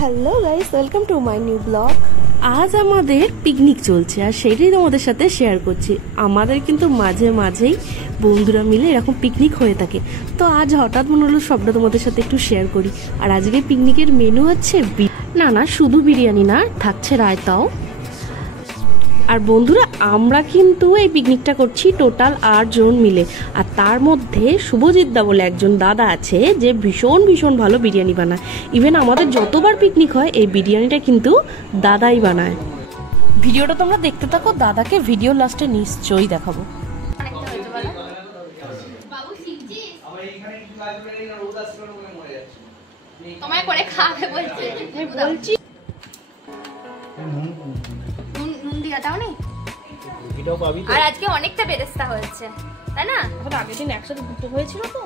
Hello guys, welcome to my new blog. আজ আমাদের picnic চলছে আর সেটাই তোমাদের সাথে শেয়ার করছি। আমাদের কিন্তু মাঝে মাঝেই বন্ধুরা মিলে এরকম পিকনিক হয়ে থাকে, তো আজ হঠাৎ মনে হলো সবটা তোমাদের সাথে একটু শেয়ার করি। আর আজকে পিকনিকের মেনু হচ্ছে না শুধু বিরিয়ানি না, থাকছে রায়তাও। আর বন্ধুরা, আমরা কিন্তু এই পিকনিকটা করছি টোটাল 8 জন মিলে। আর তার মধ্যে শুভজিৎ দা বলে একজন দাদা আছে যে ভীষণ ভীষণ ভালো বিরিয়ানি বানায়। ইভেন আমাদের যতবার পিকনিক হয় এই বিরিয়ানিটা কিন্তু দাদাই বানায়। ভিডিওটা তোমরা দেখতে থাকো, দাদাকে ভিডিও লাস্টে নিশ্চয়ই দেখাবো। তোমায় করে খাবে বলছে, বলছি নুন দিয়া দাও নি। আর আজকে অনেকটা বেরেস্তা হয়েছে, তাই না? এখন আগের দিন একসাথে দুটো হয়েছিল তো।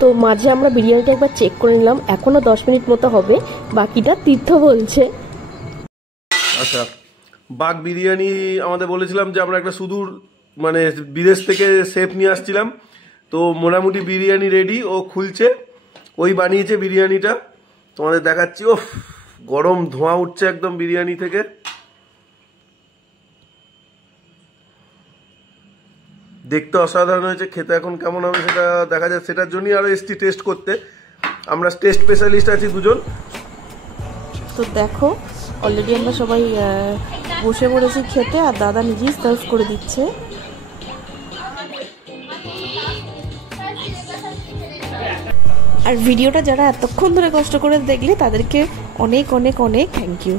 তো মাঝে আমরা বিরিয়ানিটা একবার চেক করে নিলাম, এখনো 10 মিনিট মতো হবে, বাকিটা তীর্থ বলছে। আচ্ছা, বাঘ বিরিয়ানি আমাদের বলেছিলাম যে আমরা একটা সুদূর মানে বিদেশ থেকে শেফ নিয়ে আসছিলাম, তো মোটামুটি বিরিয়ানি রেডি, ও খুলছে, ওই বানিয়েছে বিরিয়ানিটা, তোমাদের দেখাচ্ছি। ওফ, গরম ধোঁয়া উঠছে একদম বিরিয়ানি থেকে। দেখতে অসাধারণ হয়েছে, খেতে এখন কেমন হবে সেটা দেখা যায়, সেটার জন্যই আরো এসছি টেস্ট করতে। আমরা টেস্ট স্পেশালিস্ট আছি দুজন। তো দেখো, অলরেডি আমরা সবাই বসে পড়েছি খেতে, আর দাদা নিজেই সার্ভ করে দিচ্ছে। আর ভিডিওটা যারা এতক্ষণ ধরে কষ্ট করে দেখলে তাদেরকে অনেক অনেক অনেক থ্যাংক ইউ।